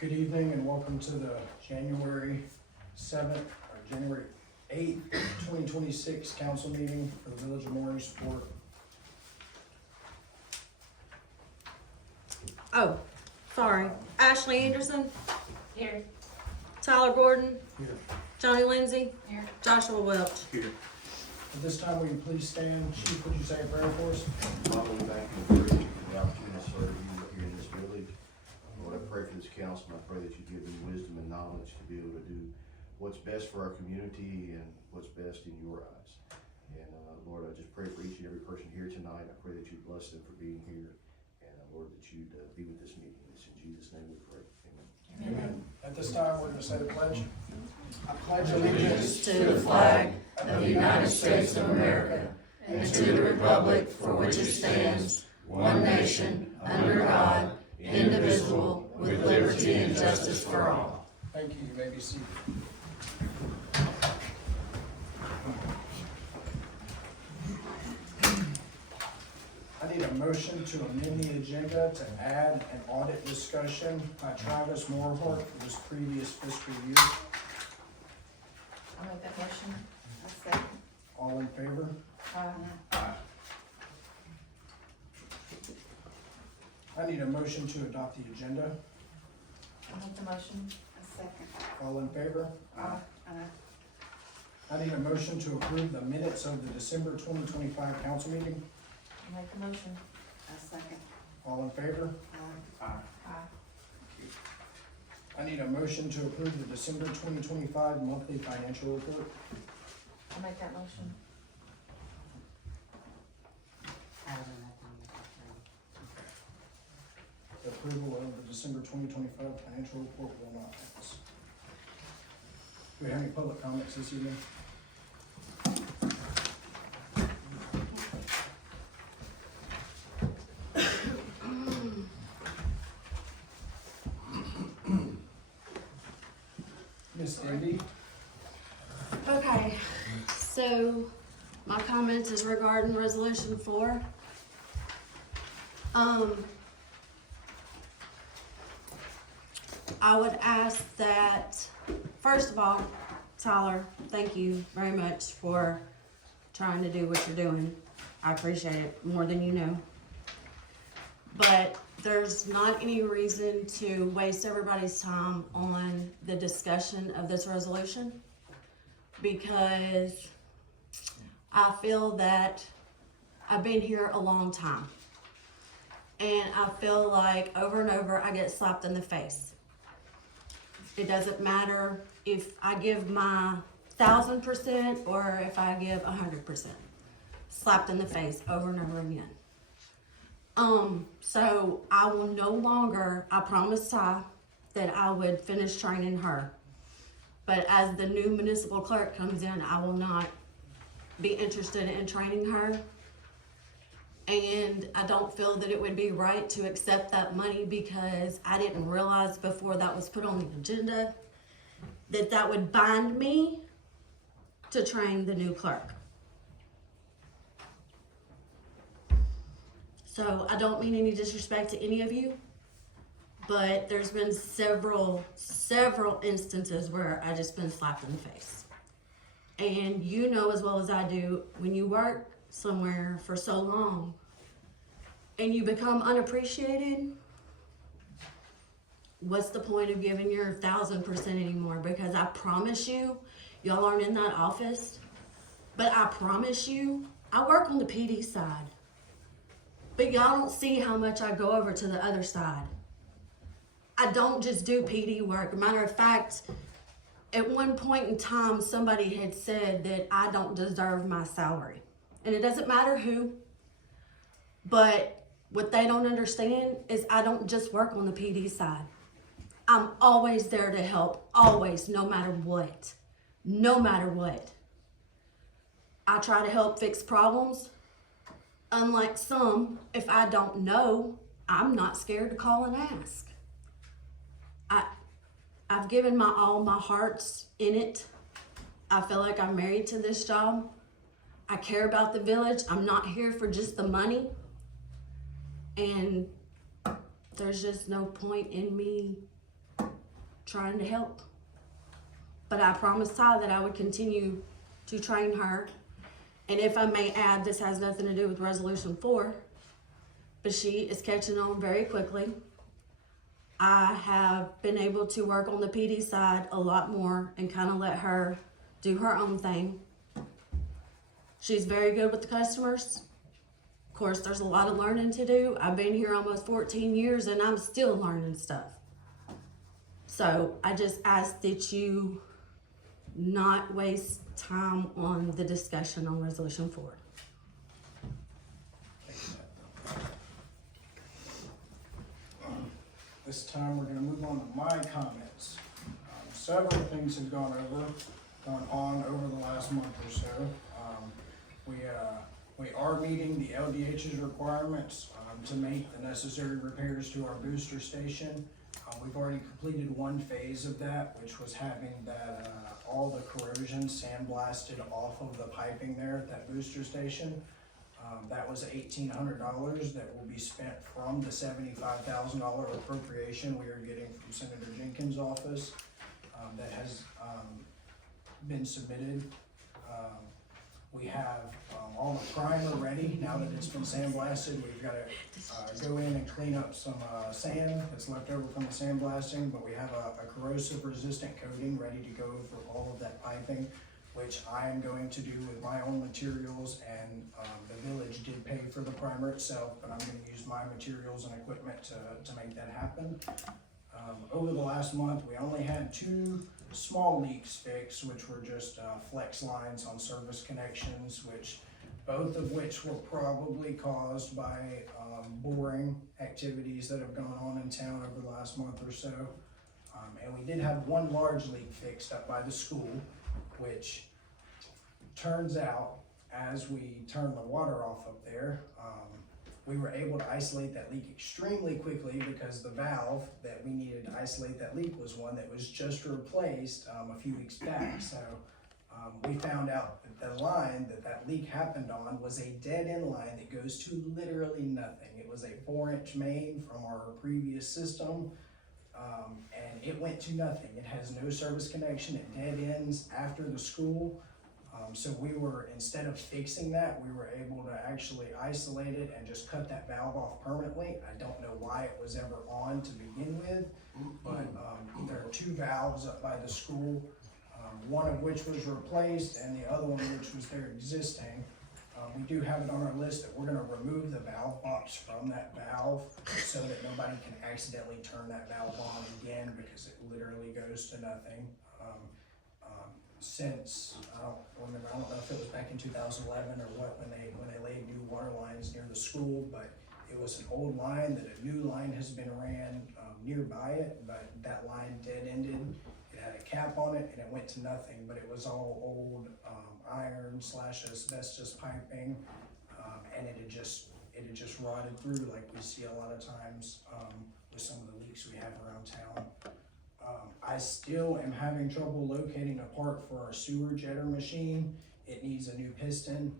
Good evening and welcome to the January 7th, or January 8th, 2026 council meeting for the Village of Mooringsport. Oh, sorry. Ashley Anderson, Here. Tyler Gordon, Here. Johnny Lindsay, Here. Joshua Welch. At this time, will you please stand? Chief, would you say a prayer for us? Father, we thank you and praise you for the opportunity to serve you here in this village. Lord, I pray for this council, and I pray that you give them wisdom and knowledge to be able to do what's best for our community and what's best in your eyes. And Lord, I just pray for each and every person here tonight. I pray that you bless them for being here. And Lord, that you'd be with this meeting. It's in Jesus' name we pray. Amen. Amen. At this time, we're going to say the pledge. I pledge allegiance To the flag of the United States of America and to the republic for which it stands, one nation, under God, indivisible, with liberty and justice for all. Thank you. You may be seated. I need a motion to amend the agenda to add an audit discussion by Travis Moorhart for this previous fiscal year. I'll make that motion. I'll second. All in favor? I need a motion to adopt the agenda. I'll make the motion. I'll second. All in favor? Aye. I need a motion to approve the minutes of the December 2025 council meeting. I'll make the motion. I'll second. All in favor? Aye. I need a motion to approve the December 2025 monthly financial report. I'll make that motion. The approval of the December 2025 financial report will not pass. Do we have any public comments this evening? Miss Andy? Okay, so my comments is regarding resolution 4. I would ask that, first of all, Tyler, thank you very much for trying to do what you're doing. I appreciate it more than you know. But there's not any reason to waste everybody's time on the discussion of this resolution, because I feel that I've been here a long time, and I feel like over and over I get slapped in the face. It doesn't matter if I give my 1,000% or if I give 100%. Slapped in the face over and over again. So I will no longer, I promised Ty that I would finish training her. But as the new municipal clerk comes in, I will not be interested in training her. And I don't feel that it would be right to accept that money, because I didn't realize before that was put on the agenda that that would bind me to train the new clerk. So I don't mean any disrespect to any of you, but there's been several instances where I just been slapped in the face. And you know as well as I do, when you work somewhere for so long and you become unappreciated, what's the point of giving your 1,000% anymore? Because I promise you, y'all aren't in that office, but I promise you, I work on the PD side. But y'all don't see how much I go over to the other side. I don't just do PD work. Matter of fact, at one point in time, somebody had said that I don't deserve my salary. And it doesn't matter who, but what they don't understand is I don't just work on the PD side. I'm always there to help, always, no matter what. No matter what. I try to help fix problems. Unlike some, if I don't know, I'm not scared to call and ask. I've given my all, my heart's in it. I feel like I'm married to this job. I care about the village. I'm not here for just the money. And there's just no point in me trying to help. But I promised Ty that I would continue to train her. And if I may add, this has nothing to do with Resolution 4, but she is catching on very quickly. I have been able to work on the PD side a lot more and kind of let her do her own thing. She's very good with the customers. Of course, there's a lot of learning to do. I've been here almost 14 years and I'm still learning stuff. So I just ask that you not waste time on the discussion on Resolution 4. This time, we're gonna move on to my comments. Several things have gone on over the last month or so. We are meeting the LDH's requirements to make the necessary repairs to our booster station. We've already completed one phase of that, which was having that all the corrosion sandblasted off of the piping there at that booster station. That was $1,800 that will be spent from the $75,000 appropriation we are getting from Senator Jenkins' office that has been submitted. We have all the primer ready now that it's been sandblasted. We've got to go in and clean up some sand that's left over from the sandblasting, but we have a corrosive resistant coating ready to go for all of that piping, which I am going to do with my own materials, and the village did pay for the primer itself, but I'm going to use my materials and equipment to make that happen. Over the last month, we only had 2 small leaks fixed, which were just flex lines on service connections, both of which were probably caused by boring activities that have gone on in town over the last month or so. And we did have 1 large leak fixed up by the school, which turns out, as we turned the water off up there, we were able to isolate that leak extremely quickly because the valve that we needed to isolate that leak was one that was just replaced a few weeks back. So we found out that the line that leak happened on was a dead-end line that goes to literally nothing. It was a 4-inch main from our previous system, and it went to nothing. It has no service connection. It dead ends after the school. So we were, instead of fixing that, we were able to actually isolate it and just cut that valve off permanently. I don't know why it was ever on to begin with, but there are 2 valves up by the school, one of which was replaced and the other one which was there existing. We do have it on our list that we're gonna remove the valve box from that valve so that nobody can accidentally turn that valve on again, because it literally goes to nothing. Since, I don't know if it was back in 2011 or what, when they laid new water lines near the school, but it was an old line that a new line has been ran nearby it, but that line dead ended. It had a cap on it and it went to nothing, but it was all old iron/asbestos piping, and it had just rotted through like we see a lot of times with some of the leaks we have around town. I still am having trouble locating a part for our sewer jetter machine. It needs a new piston.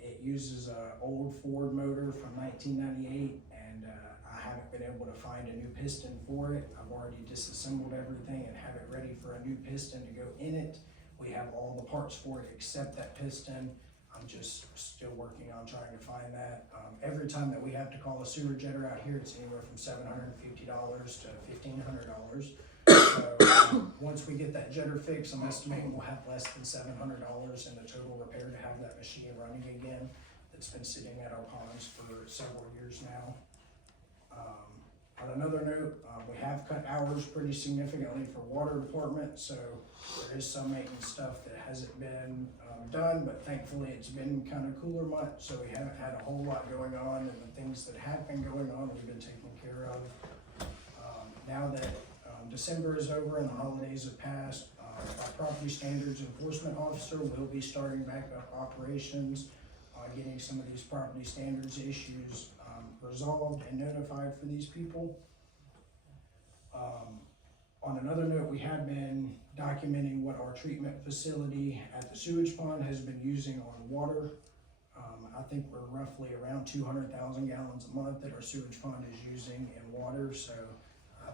It uses an old Ford motor from 1998, and I haven't been able to find a new piston for it. I've already disassembled everything and have it ready for a new piston to go in it. We have all the parts for it except that piston. I'm just still working on trying to find that. Every time that we have to call a sewer jetter out here, it's anywhere from $750 to $1,500. So once we get that jetter fixed, I'm estimating we'll have less than $700 in the total repair to have that machine running again. It's been sitting at our ponds for several years now. On another note, we have cut hours pretty significantly for water department, so there is some maintenance stuff that hasn't been done, but thankfully it's been kind of cooler month, so we haven't had a whole lot going on, and the things that have been going on we've been taking care of. Now that December is over and the holidays have passed, our property standards enforcement officer will be starting back up operations, getting some of these property standards issues resolved and notified for these people. On another note, we have been documenting what our treatment facility at the sewage pond has been using on water. I think we're roughly around 200,000 gallons a month that our sewage pond is using in water, so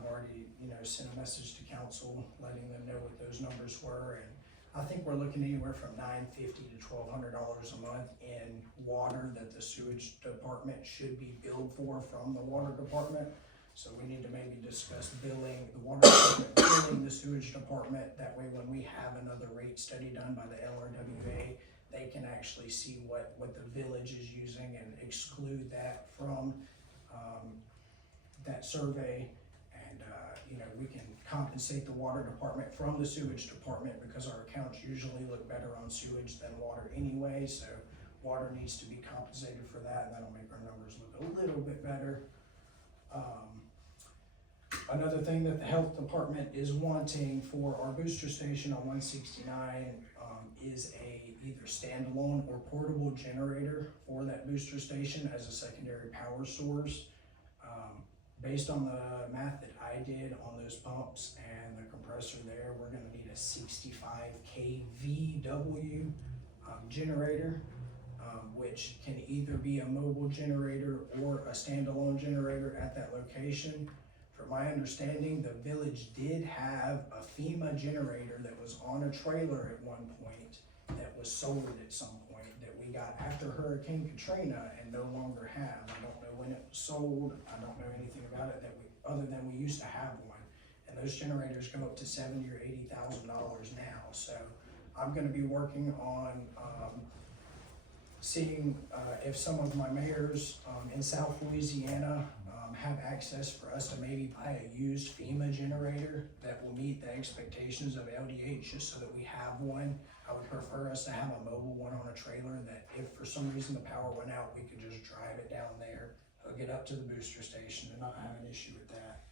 I've already, sent a message to council, letting them know what those numbers were, and I think we're looking anywhere from $950 to $1,200 a month in water that the sewage department should be billed for from the water department. So we need to maybe discuss billing the water department, billing the sewage department. That way when we have another rate study done by the LRWA, they can actually see what the village is using and exclude that from that survey. And, we can compensate the water department from the sewage department, because our accounts usually look better on sewage than water anyway. So water needs to be compensated for that, and that'll make our numbers look a little bit better. Another thing that the health department is wanting for our booster station on 169 is a either standalone or portable generator for that booster station as a secondary power source. Based on the math that I did on those pumps and the compressor there, we're gonna need a 65 kVW generator, which can either be a mobile generator or a standalone generator at that location. From my understanding, the village did have a FEMA generator that was on a trailer at one point that was sold at some point that we got after Hurricane Katrina and no longer have. I don't know when it was sold. I don't know anything about it other than we used to have one. And those generators go up to $70,000 or $80,000 now. So I'm gonna be working on seeing if some of my mayors in South Louisiana have access for us to maybe buy a used FEMA generator that will meet the expectations of LDH, just so that we have one. I would prefer us to have a mobile one on a trailer that if for some reason the power went out, we could just drive it down there, hook it up to the booster station, and not have an issue with that.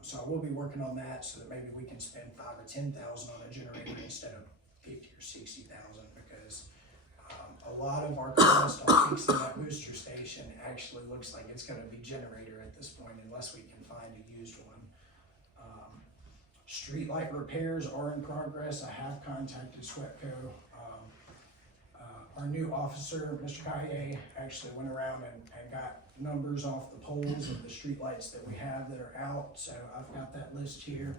So I will be working on that so that maybe we can spend $5,000 or $10,000 on a generator instead of $50,000 or $60,000, because a lot of our cost on fixing that booster station actually looks like it's gonna be generator at this point, unless we can find a used one. Street light repairs are in progress. I have contacted SWEPCO. Our new officer, Mr. Kaye, actually went around and got numbers off the poles of the street lights that we have that are out. So I've got that list here,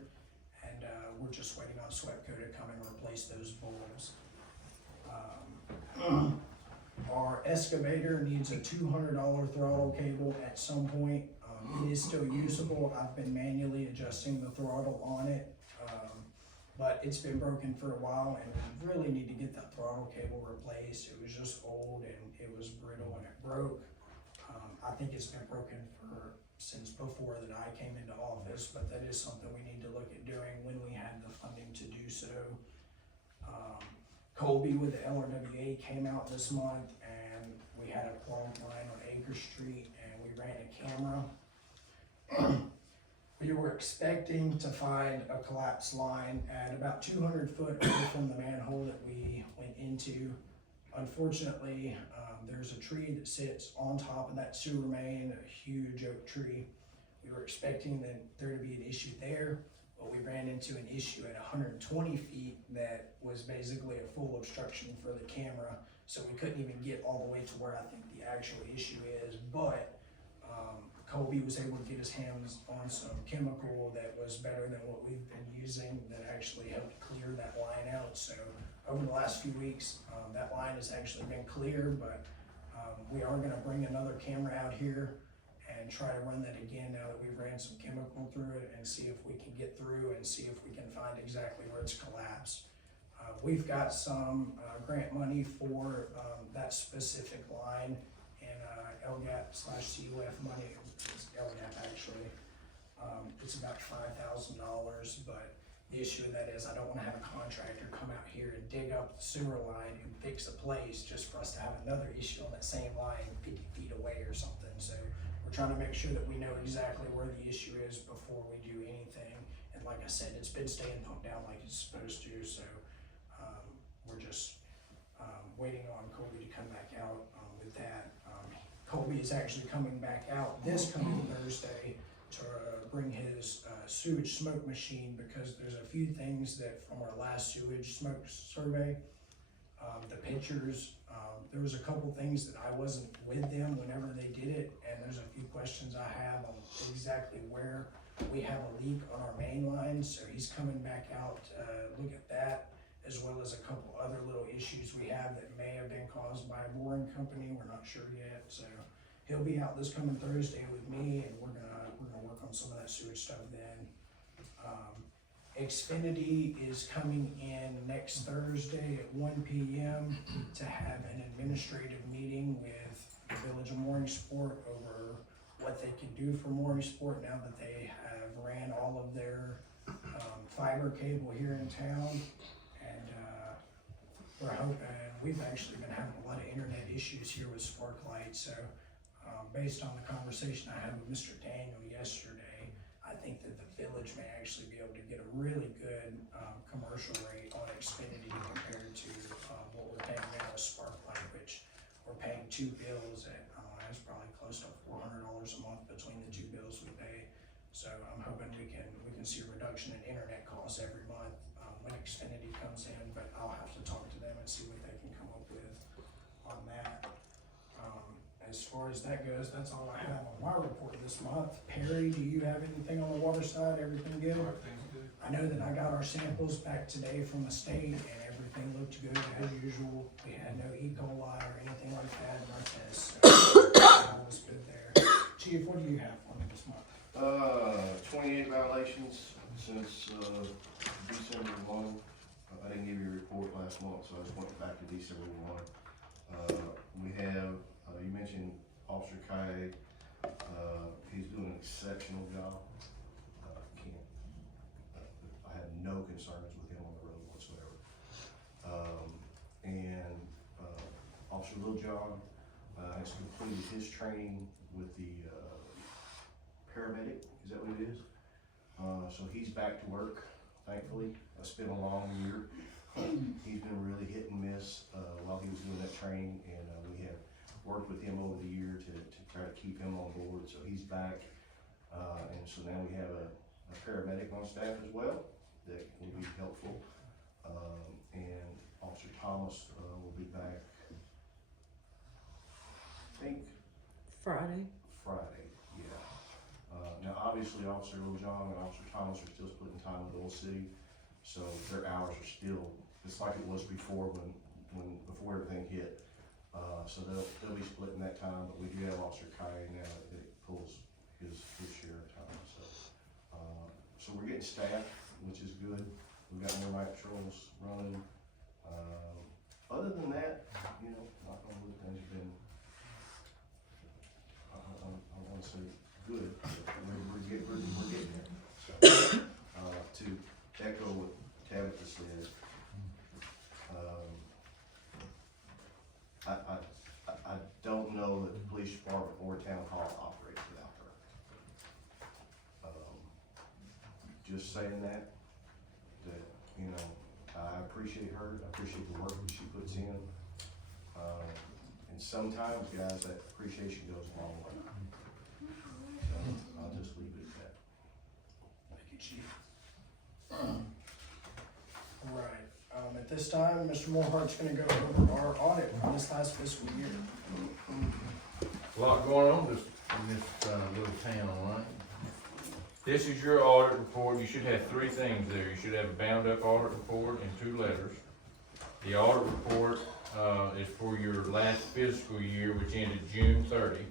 and we're just waiting on SWEPCO to come and replace those bulbs. Our excavator needs a $200 throttle cable at some point. It is still usable. I've been manually adjusting the throttle on it, but it's been broken for a while, and we really need to get that throttle cable replaced. It was just old and it was brittle and it broke. I think it's been broken since before that I came into office, but that is something we need to look at doing when we have the funding to do so. Colby with the LRWA came out this month, and we had a clogged line on Acre Street, and we ran a camera. We were expecting to find a collapsed line at about 200 foot away from the manhole that we went into. Unfortunately, there's a tree that sits on top of that sewer main, a huge oak tree. We were expecting there to be an issue there, but we ran into an issue at 120 feet that was basically a full obstruction for the camera, so we couldn't even get all the way to where I think the actual issue is. But Colby was able to get his hands on some chemical that was better than what we've been using, that actually helped clear that line out. So over the last few weeks, that line has actually been cleared, but we are gonna bring another camera out here and try to run that again now that we've ran some chemical through it, and see if we can get through and see if we can find exactly where it's collapsed. We've got some grant money for that specific line, and LGAP/CUF money. It's LGAP actually. It's about $5,000, but the issue with that is I don't want to have a contractor come out here and dig up the sewer line and fix a place just for us to have another issue on that same line 50 feet away or something. So we're trying to make sure that we know exactly where the issue is before we do anything. And like I said, it's been staying pumped down like it's supposed to, so we're just waiting on Colby to come back out with that. Colby is actually coming back out this coming Thursday to bring his sewage smoke machine, because there's a few things that from our last sewage smoke survey, the pictures, there was a couple things that I wasn't with them whenever they did it, and there's a few questions I have on exactly where we have a leak on our main line, so he's coming back out to look at that, as well as a couple other little issues we have that may have been caused by a mooring company, we're not sure yet, so he'll be out this coming Thursday with me, and we're gonna work on some of that sewage stuff then. Xfinity is coming in next Thursday at 1 p.m. to have an administrative meeting with the Village of Mooringsport over what they can do for Mooringsport now that they have ran all of their fiber cable here in town. And we're hoping, we've actually been having a lot of internet issues here with Sparklight, so based on the conversation I had with Mr. Daniel yesterday, I think that the village may actually be able to get a really good commercial rate on Xfinity compared to what we're paying now with Sparklight, which we're paying two bills at, it's probably close to $400 a month between the two bills we pay. So I'm hoping we can see a reduction in internet costs every month when Xfinity comes in, but I'll have to talk to them and see what they can come up with on that. As far as that goes, that's all I have on my report this month. Perry, do you have anything on the water side? Everything good? Everything's good. I know that I got our samples back today from the state and everything looked good as usual. We had no E. coli or anything like that in our tests, so all was good there. Chief, what do you have for me this month? 28 violations since December 1. I didn't give you a report last month, so I just went back to December 1. We have, you mentioned Officer Kai. He's doing an exceptional job. I have no concerns with him on the road whatsoever. Officer Littlejohn has completed his training with the paramedic, is that what it is? So he's back to work, thankfully. It's been a long year. He's been really hit and miss while he was doing that training, and we have worked with him over the year to try to keep him on board. So he's back, and so now we have a paramedic on staff as well that will be helpful. And Officer Thomas will be back, I think, Friday. yeah. Now obviously Officer Littlejohn and Officer Thomas are still splitting time with Old City, so their hours are still, it's like it was before before everything hit. So they'll be splitting that time, but we do have Officer Kai now that pulls his share of time, so we're getting staff, which is good. We've got more night patrols running. Other than that, knock on wood, things have been, I want to say good, but we're getting there. So, to echo what Tabitha said, I don't know that the police department or town hall operates without her. Just saying that I appreciate her, I appreciate the work that she puts in. And sometimes, guys, that appreciation goes a long way. So I'll just leave it at that. Thank you, Chief. All right, at this time, Mr. Morehart's gonna go over our audit for this last fiscal year. A lot going on in this little town, all right? This is your audit report. You should have three things there. You should have a bound up audit report and 2 letters. The audit report is for your last fiscal year, which ended June 30,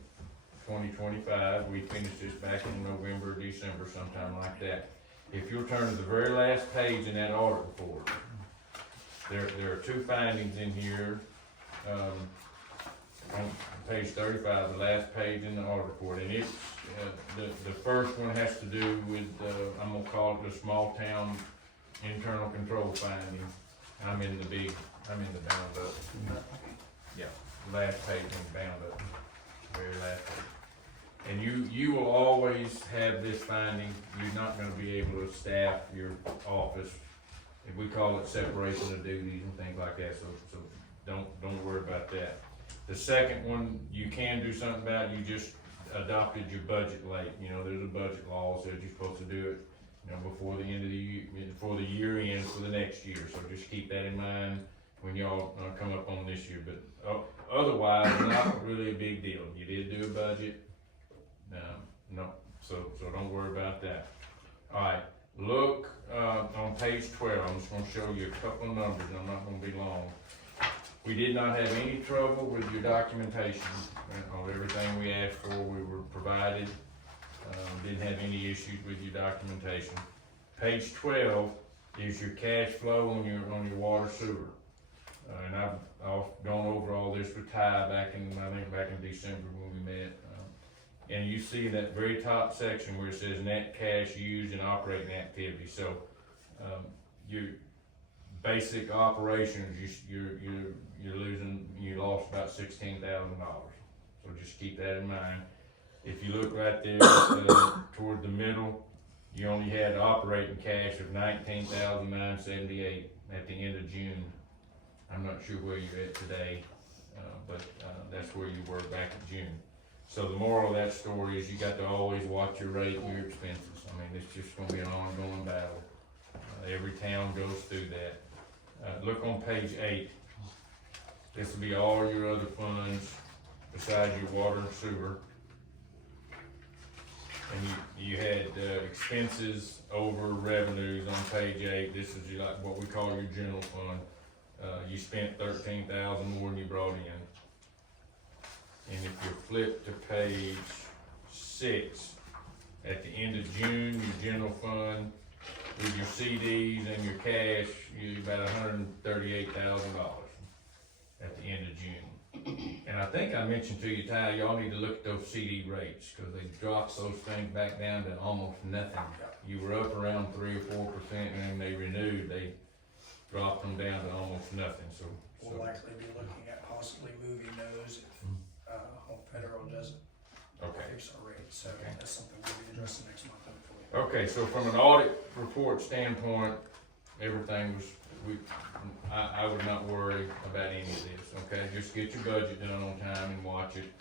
2025. We finished this back in November, December, sometime like that. If you'll turn to the very last page in that audit report, there are 2 findings in here. On page 35, the last page in the audit report, and it's the first one has to do with I'm gonna call it the small town internal control finding. I'm in the bound up. Yeah, last page in the bound up, very last page. And you will always have this finding. You're not gonna be able to staff your office. If we call it separation of duties and things like that, so don't worry about that. The second one, you can do something about. You just adopted your budget late. There's a budget law that you're supposed to do it, before the end of the year, before the year ends for the next year. So just keep that in mind when y'all come up on this year. But otherwise, not really a big deal. You did do a budget. No, so don't worry about that. Alright, look, on page 12, I'm just gonna show you a couple of numbers, and I'm not gonna be long. We did not have any trouble with your documentation, on everything we asked for, we were provided. Didn't have any issues with your documentation. Page 12 is your cash flow on your water sewer. And I've gone over all this with Ty back in December when we met. And you see that very top section where it says net cash used in operating activity. So, your basic operations, you lost about $16,000. So just keep that in mind. If you look right there toward the middle, you only had operating cash of $19,978 at the end of June. I'm not sure where you're at today, but that's where you were back in June. So the moral of that story is you got to always watch your rate and your expenses. I mean, it's just gonna be an ongoing battle. Every town goes through that. Look on page 8. This will be all your other funds besides your water and sewer. And you had expenses over revenues on page 8. This is like what we call your general fund. You spent $13,000 more than you brought in. And if you flip to page 6, at the end of June, your general fund with your CDs and your cash, you about $138,000 at the end of June. And I think I mentioned to you, Ty, y'all need to look at those CD rates, cause they dropped those things back down to almost nothing. You were up around 3 or 4%, and then they renewed, they dropped them down to almost nothing, so. We'll likely be looking at possibly moving those if, Home Federal doesn't fix our rates, so Okay. that's something we'll be addressing next month, hopefully. Okay, so from an audit report standpoint, everything was, I would not worry about any of this, okay? Just get your budget done on time and watch it.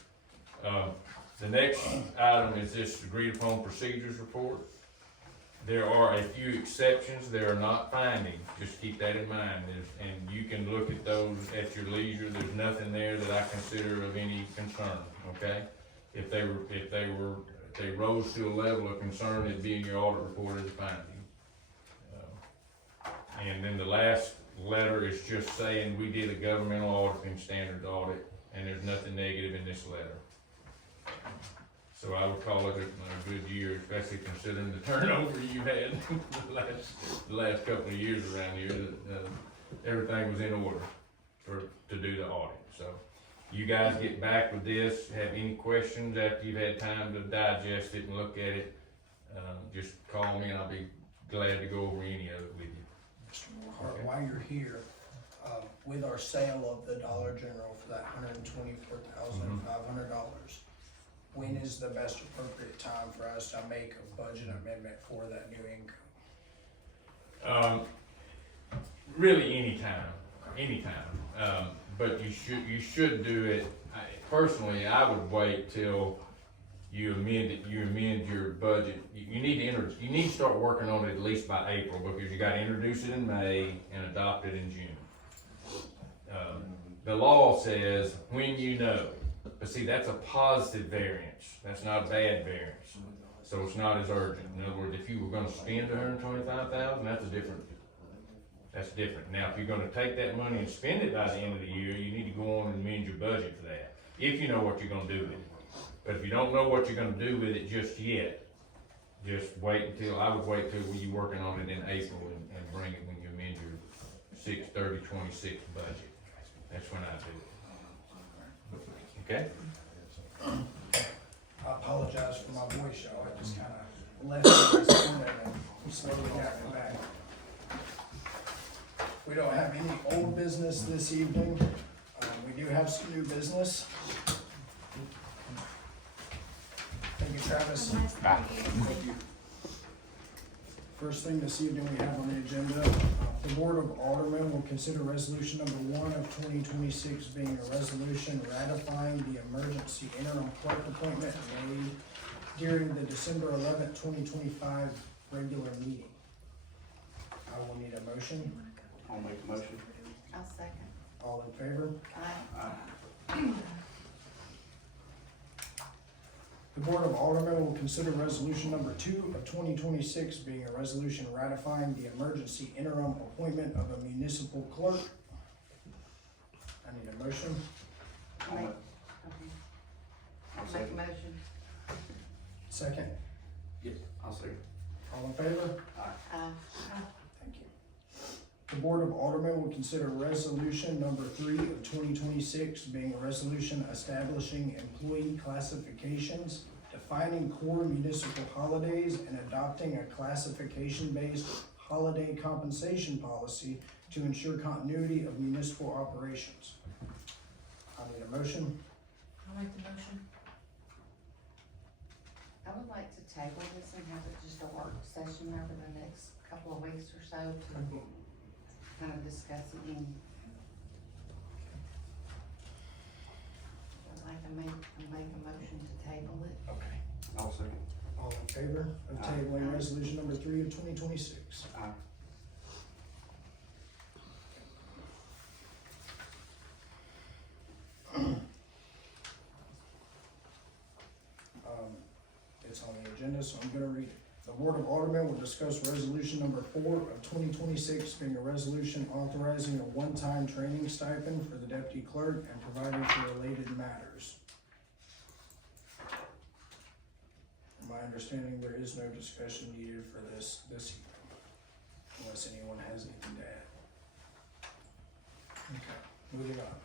The next item is this agreed upon procedures report. There are a few exceptions, there are not findings, just keep that in mind. And you can look at those at your leisure, there's nothing there that I consider of any concern, okay? If they rose to a level of concern, it'd be in your audit report as a finding. And then the last letter is just saying we did a governmental auditing standards audit, and there's nothing negative in this letter. So I would call it a good year, especially considering the turnover you had the last couple of years around here, that everything was in order to do the audit. So you guys get back with this, have any questions after you've had time to digest it and look at it, just call me and I'll be glad to go over any of it with you. Mr. Hart, while you're here, with our sale of the Dollar General for that $124,500, when is the best appropriate time for us to make a budget amendment for that new income? Really anytime. But you should do it, personally, I would wait till you amend your budget. You need to start working on it at least by April, because you gotta introduce it in May and adopt it in June. The law says when you know, but see, that's a positive variance, that's not a bad variance, so it's not as urgent. In other words, if you were gonna spend $125,000, that's different. Now, if you're gonna take that money and spend it by the end of the year, you need to go on and amend your budget for that, if you know what you're gonna do with it. But if you don't know what you're gonna do with it just yet, just I would wait till you're working on it in April and bring it when you amend your 6/30/26 budget. That's when I do it. Okay? I apologize for my voice, y'all, I just kinda left it this morning and I'm slowly getting back. We don't have any old business this evening, we do have some new business. Thank you, Travis. First thing this evening we have on the agenda, the Board of Aldermen will consider resolution number 1 of 2026 being a resolution ratifying the emergency interim clerk appointment made during the December 11th, 2025 regular meeting. I will need a motion. I'll make a motion. I'll second. All in favor? Aye. The Board of Aldermen will consider resolution number 2 of 2026 being a resolution ratifying the emergency interim appointment of a municipal clerk. I need a motion. I'll make, okay. I'll make a motion. Second. Yes, I'll second. All in favor? Aye. Thank you. The Board of Aldermen will consider resolution number 3 of 2026 being a resolution establishing employee classifications, defining core municipal holidays, and adopting a classification-based holiday compensation policy to ensure continuity of municipal operations. I need a motion. I'll make the motion. I would like to table this and have it just a work session over the next couple of weeks or so to kind of discuss it and I'd like to make a motion to table it. Okay. I'll second. All in favor of tabling resolution number 3 of 2026? Aye. It's on the agenda, so I'm gonna read it. The Board of Aldermen will discuss resolution number 4 of 2026 being a resolution authorizing a one-time training stipend for the deputy clerk and providing for related matters. In my understanding, there is no discussion needed for this evening, unless anyone has anything to add. Okay, moving on.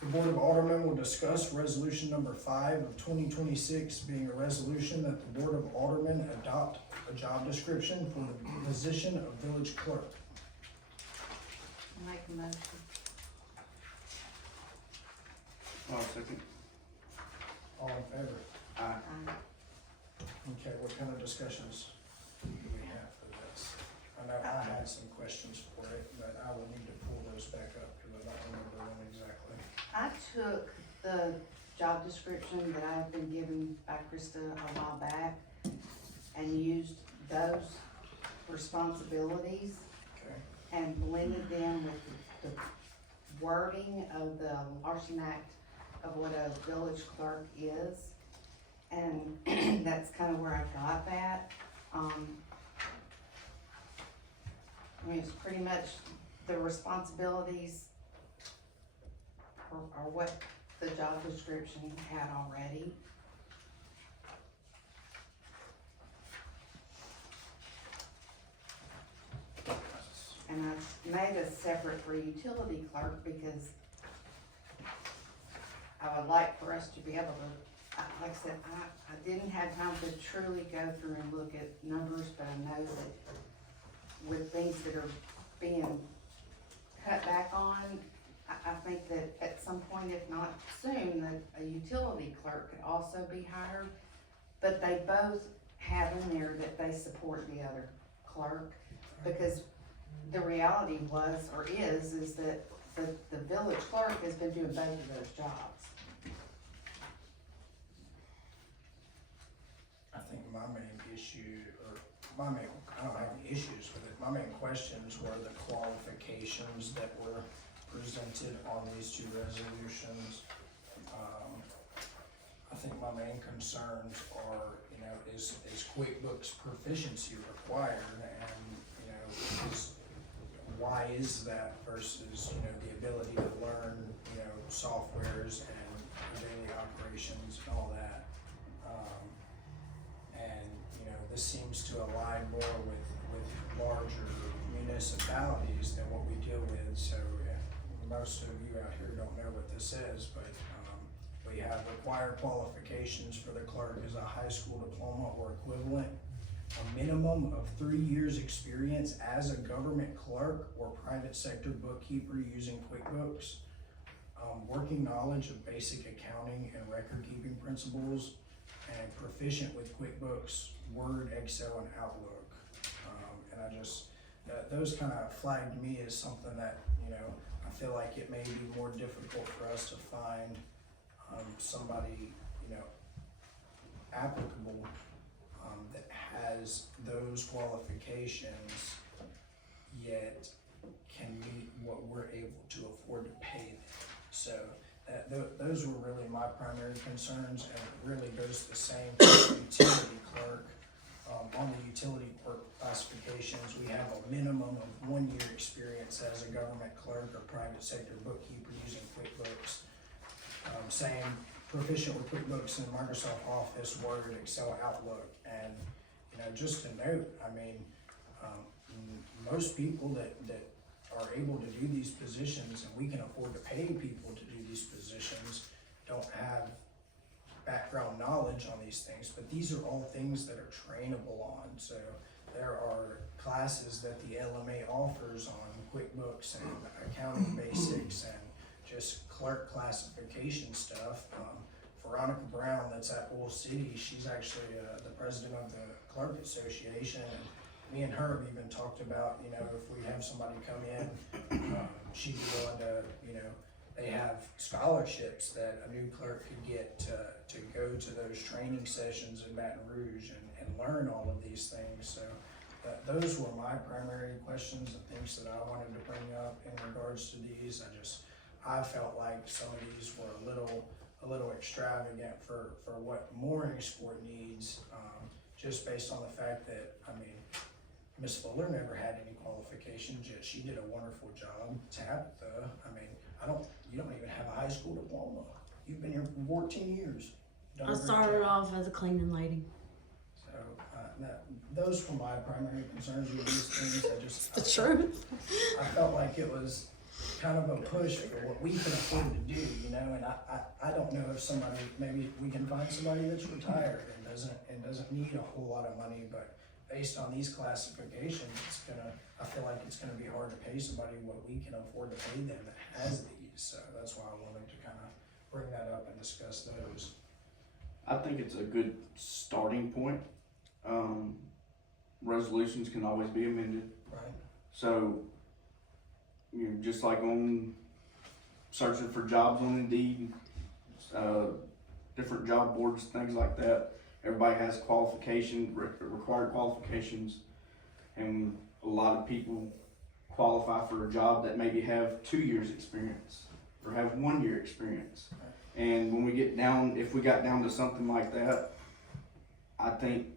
The Board of Aldermen will discuss resolution number 5 of 2026 being a resolution that the Board of Aldermen adopt a job description for the position of village clerk. I'll make a motion. I'll second. All in favor? Aye. Aye. Okay, what kind of discussions do we have for this? I know I had some questions for it, but I will need to pull those back up because I don't remember them exactly. I took the job description that I had been given by Krista a while back and used those responsibilities Okay, and blended them with the wording of the Larson Act of what a village clerk is. And that's kind of where I got that. I mean, it's pretty much the responsibilities are what the job description had already. And I made a separate for utility clerk because I would like for us to be able to, like I said, I didn't have time to truly go through and look at numbers, but I know that with things that are being cut back on, I think that at some point, if not soon, that a utility clerk could also be hired. But they both have in there that they support the other clerk, because the reality was, or is that the village clerk has been doing both of those jobs. I think my main issue, I don't have any issues with it. My main questions were the qualifications that were presented on these two resolutions. I think my main concerns are, is QuickBooks proficiency required, and, why is that versus, the ability to learn, softwares and daily operations and all that. And, this seems to align more with larger municipalities than what we deal with, so most of you out here don't know what this is, but we have required qualifications for the clerk as a high school diploma or equivalent, a minimum of 3 years experience as a government clerk or private sector bookkeeper using QuickBooks, working knowledge of basic accounting and record keeping principles, and proficient with QuickBooks, Word, Excel, and Outlook. And I just, those kind of flagged me as something that, I feel like it may be more difficult for us to find somebody, applicable that has those qualifications yet can meet what we're able to afford to pay them. So those were really my my primary concerns, and it really goes the same for the utility clerk. On the utility clerk classifications, we have a minimum of 1 year experience as a government clerk or private sector bookkeeper using QuickBooks. Same, proficient with QuickBooks and Microsoft Office, Word, Excel, Outlook, and, just a note, most people that are able to do these positions, and we can afford to pay people to do these positions, don't have background knowledge on these things, but these are all things that are trainable on. So there are classes that the LMA offers on QuickBooks and accounting basics and just clerk classification stuff. Veronica Brown, that's at Oil City, she's actually the president of the Clerk Association. And me and her have even talked about, if we have somebody come in, she'd be willing to, they have scholarships that a new clerk could get to go to those training sessions in Baton Rouge and learn all of these things. So those were my primary questions and things that I wanted to bring up in regards to these. I felt like some of these were a little extravagant for what Mooringsport needs, just based on the fact that, Miss Fuller never had any qualifications, yet she did a wonderful job. Tabitha, you don't even have a high school diploma. You've been here for 14 years. Done a I great started job. off as a cleaning lady. So, those were my primary concerns with these things. The truth. I felt like it was kind of a push for what we can afford to do, and I don't know if somebody, maybe we can find somebody that's retired and doesn't need a whole lot of money, but based on these classifications, I feel like it's gonna be hard to pay somebody what we can afford to pay them that has these. So that's why I wanted to kind of bring that up and discuss those. I think it's a good starting point. Resolutions can always be amended. Right. So, just like on searching for jobs on Indeed, different job boards, things like that, everybody has required qualifications, and a lot of people qualify for a job that maybe have 2 years experience or have 1 year experience. And when we get down, if we got down to something like that, I think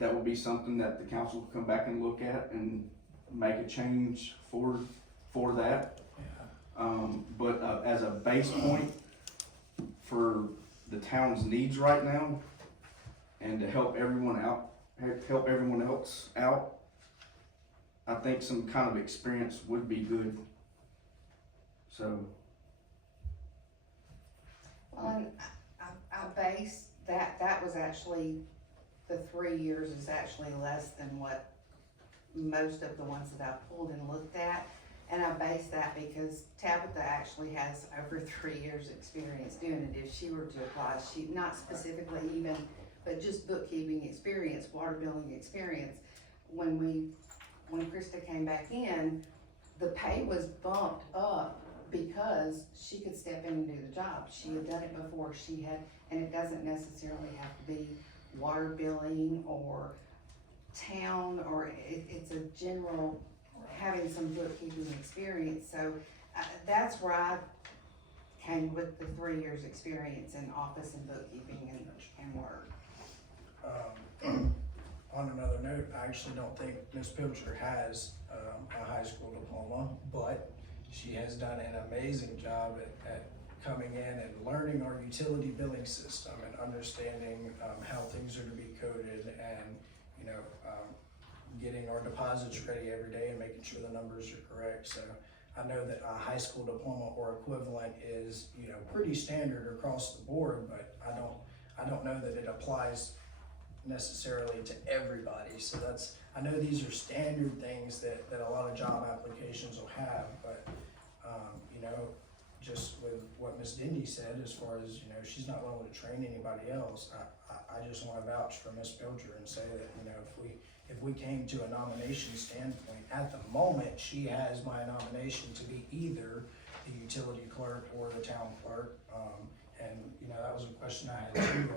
that would be something that the council will come back and look at and make a change for that. Yeah. But as a base point for the town's needs right now, and to help everyone else out, I think some kind of experience would be good. So. Well, and I based that was actually, the 3 years is actually less than what most of the ones that I pulled and looked at. And I based that because Tabitha actually has over 3 years experience doing it. If she were to apply, she, not specifically even, but just bookkeeping experience, water billing experience. When Krista came back in, the pay was bumped up because she could step in and do the job. She had done it before, and it doesn't necessarily have to be water billing or town, or it's a general, having some bookkeeping experience. So that's where I came with the 3 years experience in office and bookkeeping and work. On another note, I actually don't think Ms. Pilcher has a high school diploma, but she has done an amazing job at coming in and learning our utility billing system and understanding how things are to be coded, and getting our deposits ready every day and making sure the numbers are correct. So I know that a high school diploma or equivalent is pretty standard across the board, but I don't know that it applies necessarily to everybody. So I know these are standard things that a lot of job applications will have, but just with what Ms. Dindy said, as far as she's not willing to train anybody else, I just want to vouch for Ms. Pilcher and say that if we came to a nomination standpoint, at the moment she has my nomination to be either the utility clerk or the town clerk. And that was a question I had too.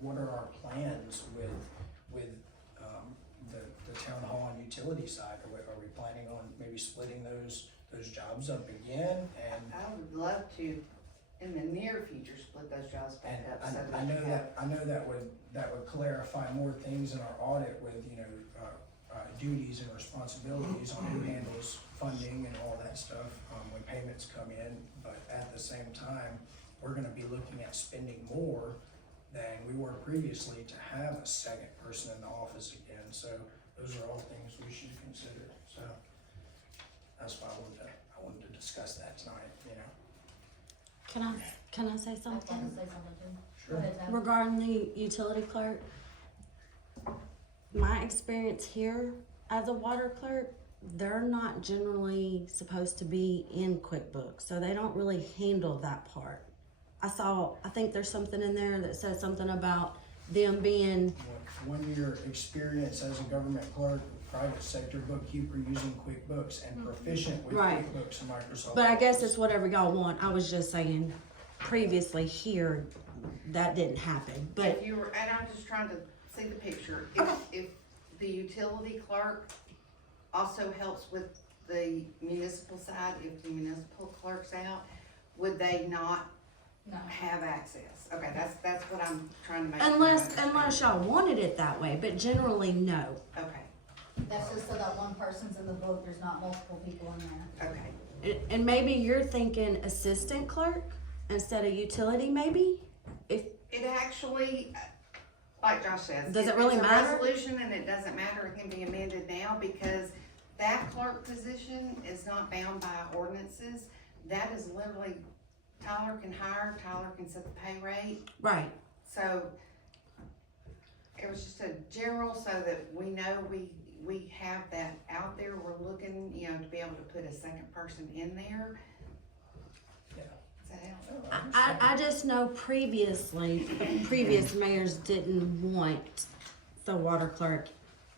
What are our plans with the town hall and utility side? Are we planning on maybe splitting those jobs up again? And I would love to in the near future, split those jobs back And up so that. I know you have- that would clarify more things in our audit with, you know, duties and responsibilities on who handles funding and all that stuff, when payments come in. But at the same time, we're gonna be looking at spending more than we were previously to have a second person in the office again. So those are all things we should consider, so that's why I wanted to discuss that tonight, you know. Can I say I was something? gonna say something too. Sure. Go ahead, Tab. Regarding the utility clerk, my experience here as a water clerk, they're not generally supposed to be in QuickBooks, so they don't really handle that part. I think there's something in there that says something about them being, 1 year experience as a government clerk, private sector bookkeeper using QuickBooks and proficient with Right. QuickBooks and Microsoft. but I guess Office. it's whatever y'all want. I was just saying, previously that didn't happen, but If you were, and I'm just trying to see the picture, if the utility clerk also helps with the municipal side, if the municipal clerk's out, would they not No. have access? Okay, that's what I'm trying to make. sure I unless understand. y'all wanted it that way, but generally, no. Okay, That's just so that one person's in the book, there's not multiple people in there. okay. And maybe you're thinking assistant clerk instead of utility, maybe? It actually, like Josh says. Does it really matter? It's a resolution and it doesn't matter, it can be amended now because that clerk position is not bound by ordinances. That is literally, Tyler can hire, Tyler can set the pay rate. Right. So it was just a general so that we know we have that out there. We're looking, you know, to be able to put a second person in there. Yeah. Does that help? Oh, I understand. I just know previous mayors didn't want the water clerk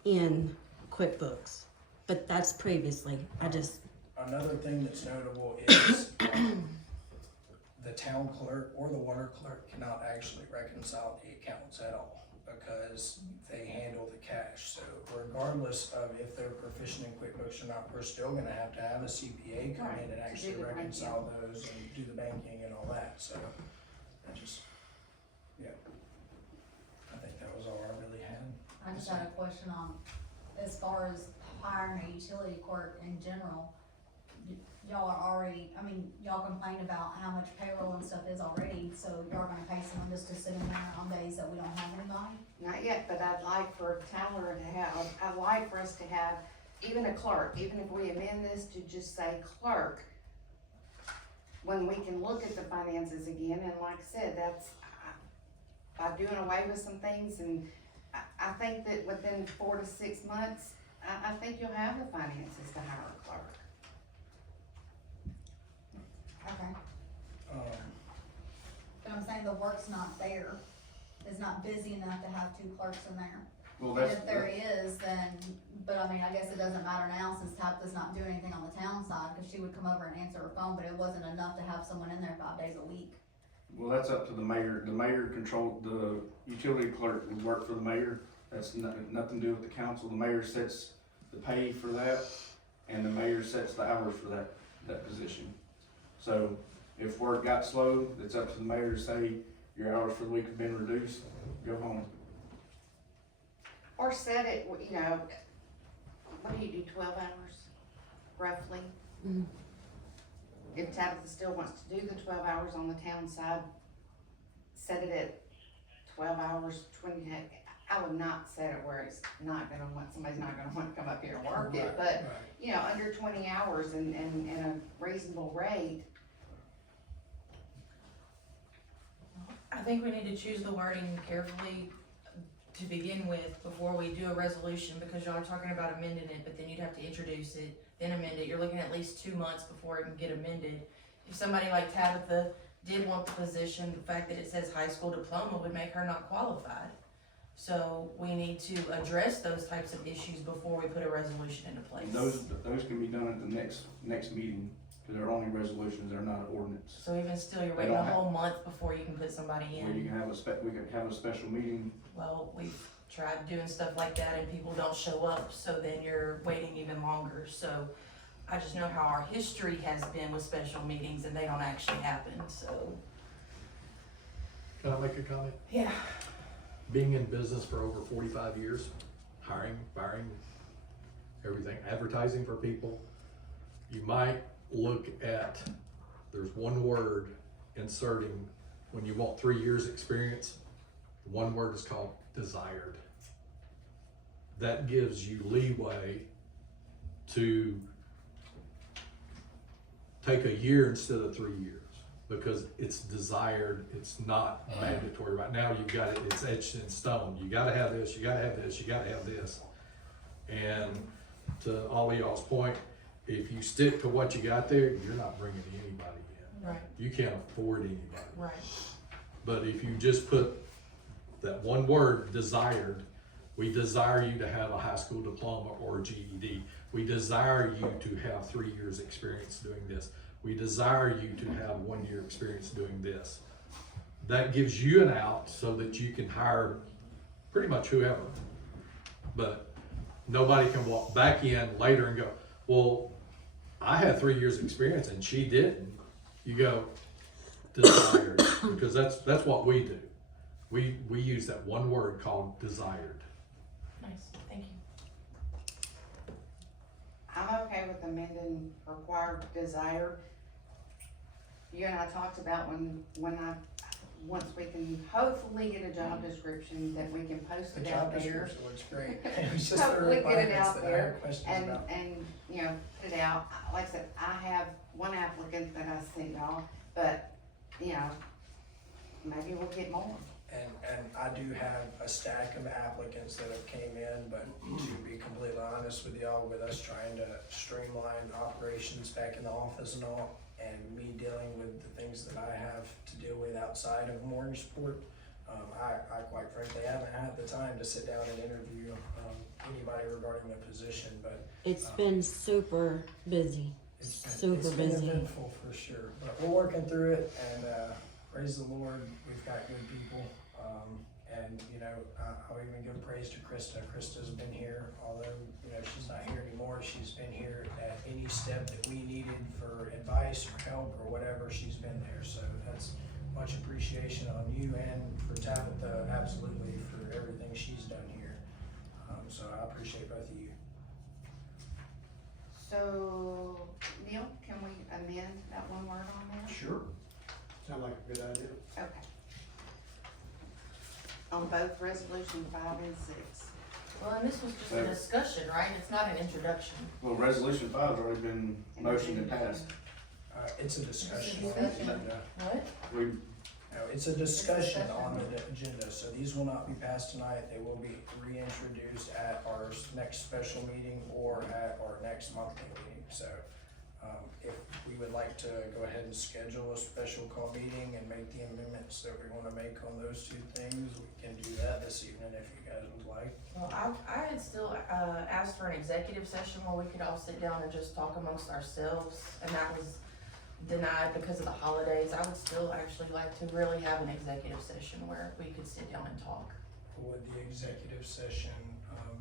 in QuickBooks, but that's previously. Another thing that's notable is the town clerk or the water clerk cannot actually reconcile the accounts at all because they handle the cash. So regardless of if they're proficient in QuickBooks or not, we're still gonna have to have a CPA come Right, in and to actually do the banking. reconcile those and do the banking and all that, so I just, yeah. I think that was all I really had. I just had a question on, as far as hiring a utility clerk in general, y'all are already, I mean, y'all complained about how much payroll and stuff is already, so y'all are gonna pay someone just to sit in there on days that we don't have anybody? Not yet, but I'd like for Tyler to have, I'd like for us to have even a clerk, even if we amend this to just say clerk, when we can look at the finances again, and like I said, that's, by doing away with some things, and I think that within 4 to 6 months, I think you'll have the finances to hire a clerk. Okay, Um, but I'm saying the work's not there, it's not busy enough to have 2 clerks in there. Well, And that's, if there is, then, but I mean, I guess it doesn't matter now since Tabitha's not doing anything on the town side, cause she would come over and answer her phone, but it wasn't enough to have someone in there 5 days a week. well, that's up to the mayor. The mayor control, the utility clerk would work for the mayor. That's nothing to do with the council. The mayor sets the pay for that, and the mayor sets the hours for that position. So if work got slow, it's up to the mayor to say, your hours for the week have been reduced, go home. Or set it, you know, what do you do, 12 hours, roughly? Mhm. If Tabitha still wants to do the 12 hours on the town side, set it at 12 hours, 20, I would not set it where it's not gonna want, somebody's not gonna want to come up here and work it, right, but, right. you know, under 20 hours and a reasonable rate. I think we need to choose the wording carefully to begin with before we do a resolution, because y'all are talking about amending it, but then you'd have to introduce it, then amend it. You're looking at least 2 months before it can get amended. If somebody like Tabitha did want the position, the fact that it says high school diploma would make her not qualified. So we need to address those types of issues before we put a resolution into place. Those can be done at the next meeting, because they're only resolutions, they're not an ordinance. So even still, you're They waiting a don't have- whole month before you can put somebody Where you in. can have we can have a special meeting. Well, we've tried doing stuff like that and people don't show up, so then you're waiting even longer. So I just know how our history has been with special meetings and they don't actually happen, so, Can I make a comment? yeah. Being in business for over 45 years, hiring, firing, everything, advertising for people, you might look at, there's one word inserting, when you want 3 years experience, one word is called desired. That gives you leeway to take a year instead of 3 years, because it's desired, it's not mandatory. Right now, you've got it, it's etched in stone. You gotta have this, you gotta have this, you gotta have this. And to all of y'all's point, if you stick to what you got there, you're not bringing anybody in. Right, You can't afford anybody. right. But if you just put that one word, desired, we desire you to have a high school diploma or a GED. We desire you to have 3 years experience doing this. We desire you to have 1 year experience doing this. That gives you an out so that you can hire pretty much whoever. But nobody can walk back in later and go, well, I had 3 years experience and she didn't. You go, desired, because that's what we do. We use that one word called desired. Nice, thank you. I'm okay with amending required desire. You and I talked about once we can hopefully get a job description that we can post The it job out there. description looks great. It was just Hopefully the get it requirements out that I there had questions and, about. you know, put it out. Like I said, I have one applicant that I sent y'all, but, you know, maybe we'll get more. And I do have a stack of applicants that have came in, but to be completely honest with y'all, with us trying to streamline operations back in the office and all, and me dealing with the things that I have to deal with outside of Mooringsport, I quite frankly haven't had the time to sit down and interview anybody regarding the position, but It's been super busy. it's Super been busy. eventful for sure. But we're working through it, and praise the Lord, we've got good people. And you know, I'll even give praise to Krista. Krista's been here, although you know she's not here anymore. She's been here at any step that we needed for advice or help or whatever. She's been there, so that's much appreciation on you and for Tabitha, absolutely, for everything she's done here. So I appreciate both of you. So, Neil, can we amend that one word on there? Sure. Sound like a good idea. Okay. On both resolution 5 and 6. Well, and this was just a discussion, right? It's not an introduction. Well, resolution 5's already been motioned and passed. It's a discussion on the Discussion. agenda. What? We, No, it's a discussion on the agenda, so these will not be passed tonight. They will be reintroduced at our next special meeting or at our next monthly meeting. So, if we would like to go ahead and schedule a special call meeting and make the amendments that we wanna make on those two things, we can do that this evening if you guys would like. Well, I had still, asked for an executive session where we could all sit down and just talk amongst ourselves, and that was denied because of the holidays. I would still actually like to really have an executive session where we could sit down and talk. Would the executive session,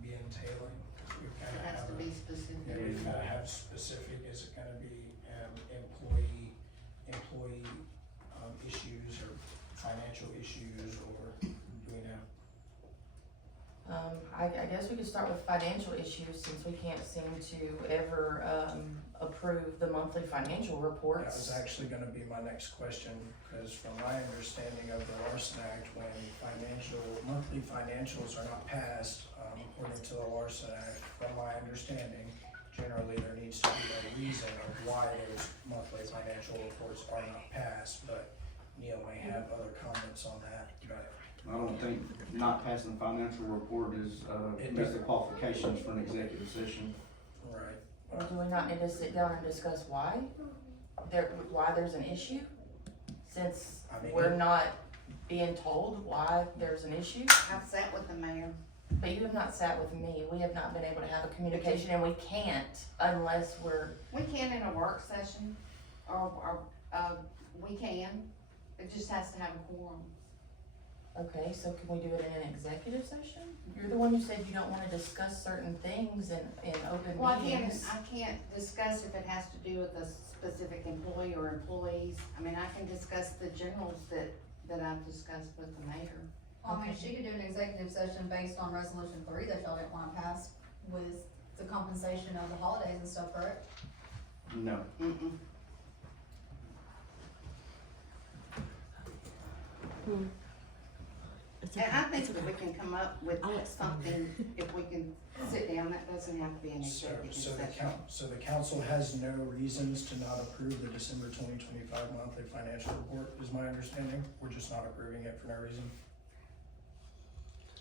be entailing? We've It gotta has have to a- be specific. Yeah, we've gotta have specific, is it gonna be, employee, issues or financial issues, or do we know? I guess we could start with financial issues since we can't seem to ever, approve the monthly financial That reports. was actually gonna be my next question, cause from my understanding of the Larson Act, when monthly financials are not passed, according to the Larson Act, from my understanding, generally there needs to be a reason of why those monthly financial reports are not passed, but Neil may have other comments on that, but I don't think not passing the financial report is, meets the qualifications for an executive session. right. Or do we not need to sit down and discuss why there's an issue? Since I mean, we're not being told why there's an issue? I've sat with the mayor. But you have not sat with me. We have not been able to have a communication, and we can't unless we're, We can in a work session, or we can. It just has to have a quorum. Okay, so can we do it in an executive session? You're the one who said you don't wanna discuss certain things in open Well, meetings. I can't discuss if it has to do with a specific employee or employees. I mean, I can discuss the generals that I've discussed with the mayor. I mean, she could do an executive session based on resolution 3 that y'all didn't wanna pass with the compensation of the holidays and stuff, correct? No. Mm-mm. It's And okay. I think It's that okay. we can come up with I'll explain. something, if we can sit down, that doesn't have to be an executive session. So the council has no reasons to not approve the December 2025 monthly financial report, is my understanding? We're just not approving it for no reason?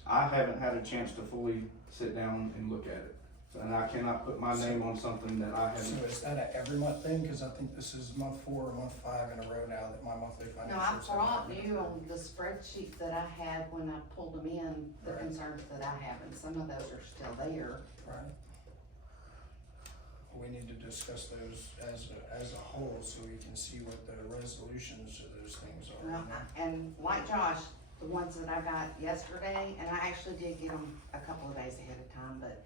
I haven't had a chance to fully sit down and look at it. And I cannot put my name on something that I So haven't. is that a every month thing? Cause I think this is month 4 or month 5 in a row now that my monthly No, I financials. brought you on the spreadsheet that I had when I pulled them in, the Right. concerns that I have, and some of those are still there. Right. We need to discuss those as a whole, so we can see what the resolutions to those things are. Well, and like Josh, the ones that I got yesterday, and I actually did get them a couple of days ahead of time, but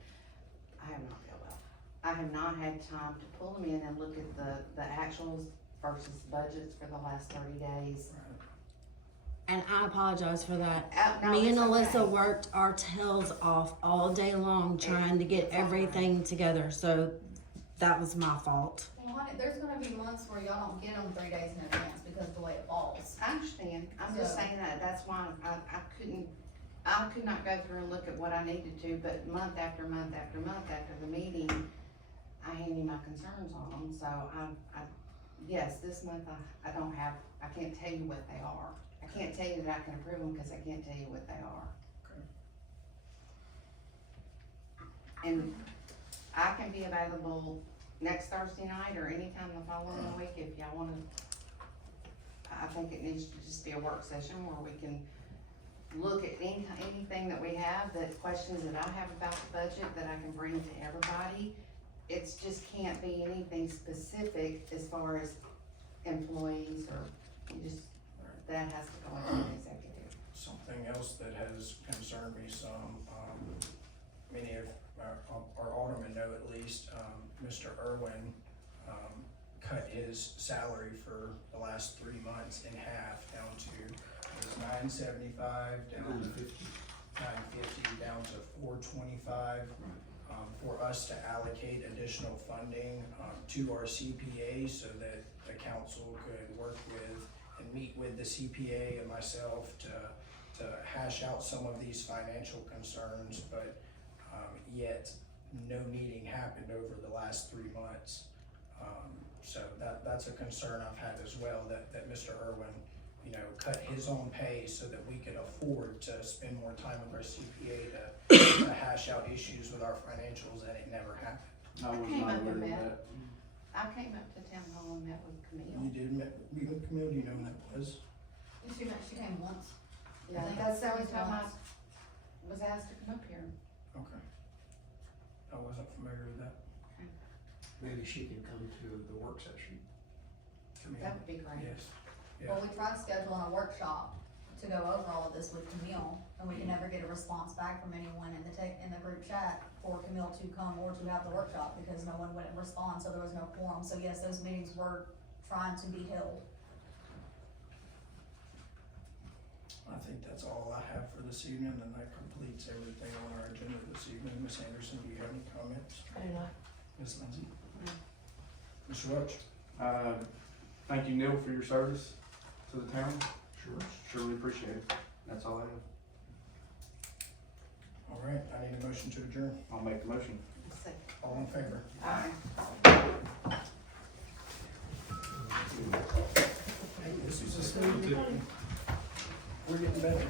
I have not felt well. I have not had time to pull them in and look at the actuals versus budgets for the last 30 days. And I apologize for that. No, Me and it's Alyssa okay. worked our tails off all day long trying to get It's all right. everything together, so that was my fault. Well, honey, there's gonna be months where y'all don't get them 3 days in advance because of the way it falls. I understand, I'm just So- saying that's why I could not go through and look at what I needed to, but month after month after month after the meeting, I handed my concerns on them, so yes, this month I don't have, I can't tell you what they are. I can't tell you that I can approve them, cause I can't tell you what they are. And I can be available next Thursday night or anytime the following week if y'all wanna. I think it needs to just be a work session where we can look at anything that we have, that questions that I have about the budget that I can bring to everybody. It's just can't be anything specific as far as employees or, you just, that has to go into an executive. Something else that has concerned me some, many of our aldermen know at least, Mr. Irwin, cut his salary for the last 3 months in half down to, it was $975, down to $950, down to $425. For us to allocate additional funding, to our CPA so that the council could work with and meet with the CPA and myself to hash out some of these financial concerns, but, yet no meeting happened over the last 3 months. So that's a concern I've had as well, that Mr. Irwin, you know, cut his own pay so that we could afford to spend more time with our CPA to hash out issues with our financials, and it never happened. I was came not up and aware of met. that. I came up to town hall and met with You Camille. did meet with Camille, do you know when that was? She came once. Yeah, I think that's the only it's time I once. was asked to come up here. Okay. I wasn't familiar with that. Maybe she can come to the work session. Camille? That would be great. Yes. Yeah. Well, we tried scheduling a workshop to go over all of this with Camille, and we can never get a response back from anyone in the group chat for Camille to come or to have the workshop, because no one would respond, so there was no quorum. So yes, those meetings were trying to be held. I think that's all I have for this evening, and that completes everything on our agenda this evening. Ms. Anderson, do you have any comments? I do not. Ms. Lindsay? Mr. Roach? Thank you, Neil, for your service to the town. Sure. Surely appreciate it. That's all I have. All right, I need a motion to adjourn. I'll make the motion. All in favor? Aye. Hey, this was a smooth meeting. We're getting better.